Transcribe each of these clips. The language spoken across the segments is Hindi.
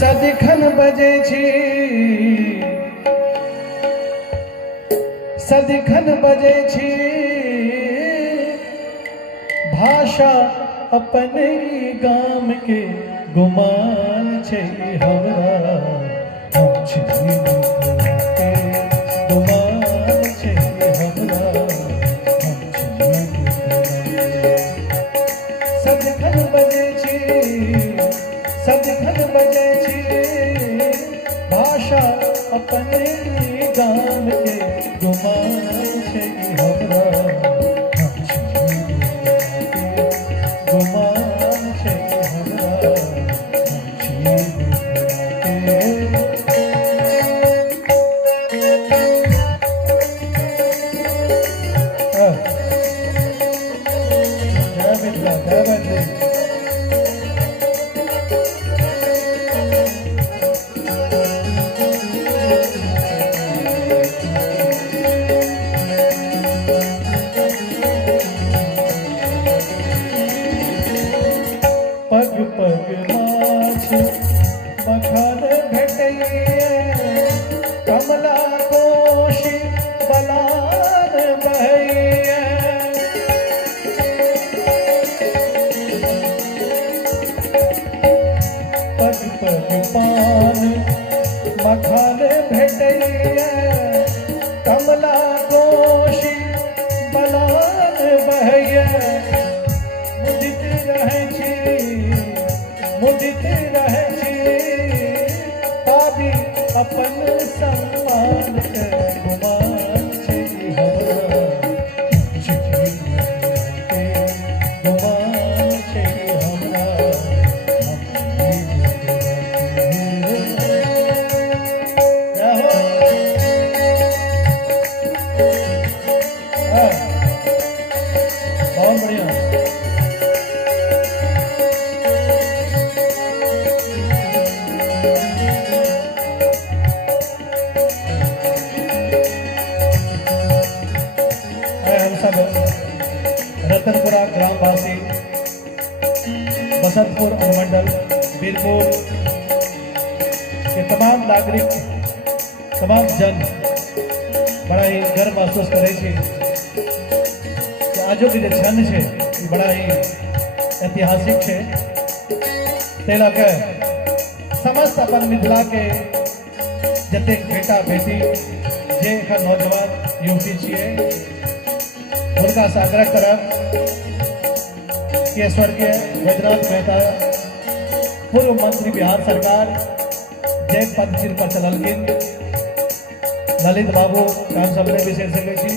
सदिखन बजे छी सदिखन बजे छी भाषा अपने गाम के गुमान छे हमरा हम छी मिथिला के गुमान छे हमरा हम छी मिथिला सदिखन बजे छी सदिखन बजे छी भाषा अपने गाम के गुमान छे हमरा हम छी मिथिला के गुमान छे हमरा हम छी मिथिला के जय मिथिला जय वंदे पग पग माछ मखान भेटैया कमला कोशी बलान बहैया पग पग पान मखान भेटैया कमला कोशी बलान बहैया मुदित रहै छी मुदित रहै छी पाबी अपन सम्मान के गुमान छी हमरा छी के गुमान छी हमरा बहुत बढ़िया हम सब रतनपुरा ग्रामवासी बसंतपुर अनुमंडल बीरपुर के तमाम नागरिक तमाम जन बड़ा ही गर्व महसूस करे छे कि आजो के जे क्षण छे बड़ा ही ऐतिहासिक छे तेला के समस्त अपन मिथिला के जतेक बेटा बेटी जे एखन नौजवान युवती छिए उनका से आग्रह करब कि स्वर्गीय वैद्यनाथ मेहता पूर्व मंत्री बिहार सरकार जे पद सिर पर चललखिन ललित बाबू काम सबने विशेष सके छी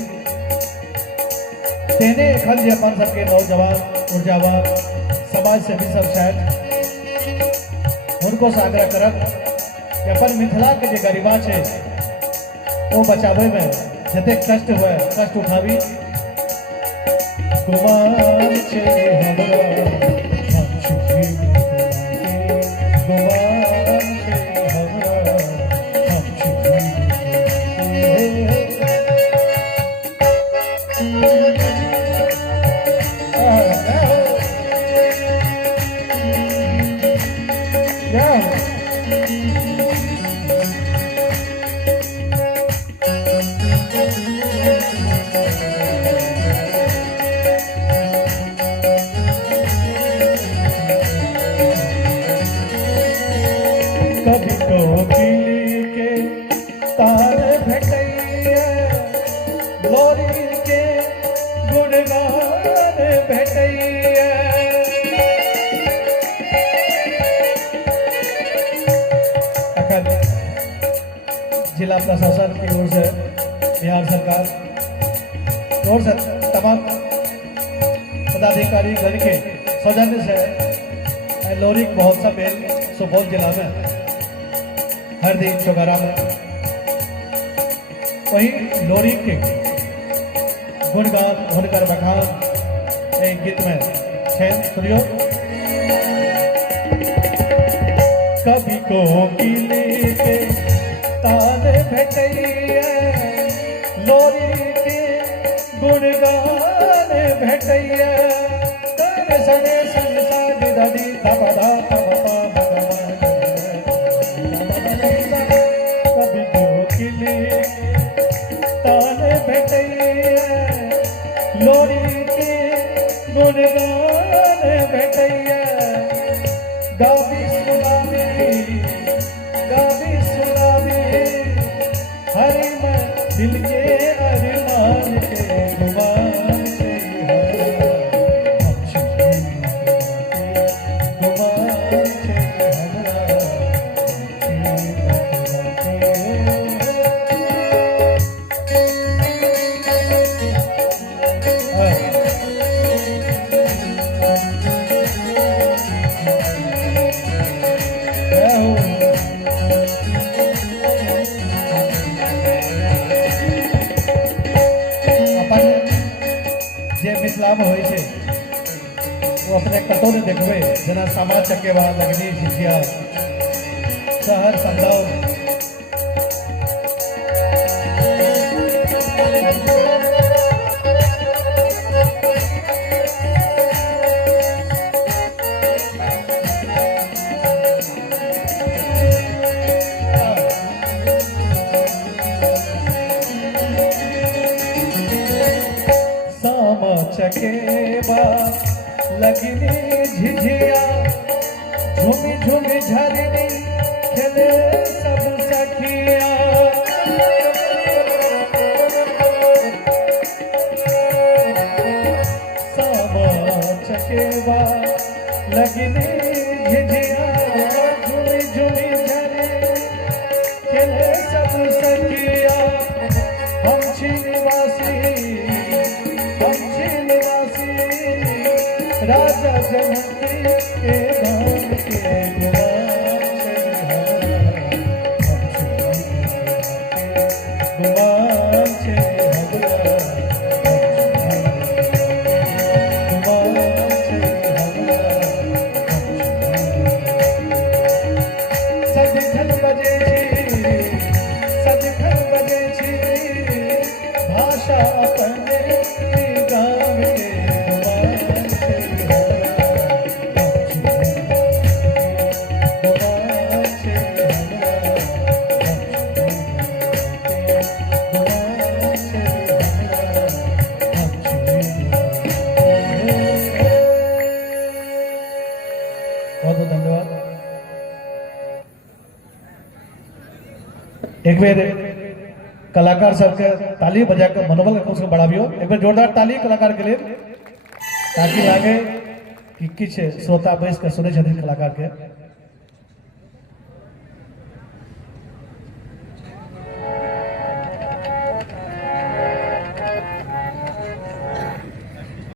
तेने एखन जे अपन सबके नौजवान ऊर्जावान समाज सेवी सब छथि उनको से आग्रह करब कि अपन मिथिला के जे गरिमा छे वो बचावे में जतेक कष्ट हुए कष्ट उठावी गुमान छे हमरा हम छी मिथिला के गुमान छे हमरा हम छी कभी कोकिली के तार भेटैया लोरी के गुणगान भेटैया अखन जिला प्रशासन की ओर से बिहार सरकार और से तमाम पदाधिकारी गण के सौजन्य से लोरिक महोत्सव मेल सुपौल जिला में हर दिन चौगारा में वही लोरी के गुणगान हुनकर बखान एक गीत में छेन सुनियो कभी कोकिली के तान भेटैया लोरी के गुणगान भेटैया सने संसार दादी तो अपने कतौने देखबे जना सामा चकेवा लगनी झिझिया शहर समदाओ चकेवा लगनी झिझिया झूमी झूमी झरनी खेले सब सखिया सामा चकेवा लगनी झिझिया झूमी झूमी झरनी खेले सब सखिया हम निवासी राजा जनक के धाम के सदिखन बजे भाषा अपने गाँव के बहुत बहुत धन्यवाद। एक बेर कलाकार सबके ताली बजा के मनोबल के कम बढ़ाबियो। एक बेर जोरदार ताली कलाकार के लिए ताकि लागे कि किछ श्रोता बैस के सुनै छथिन कलाकार के।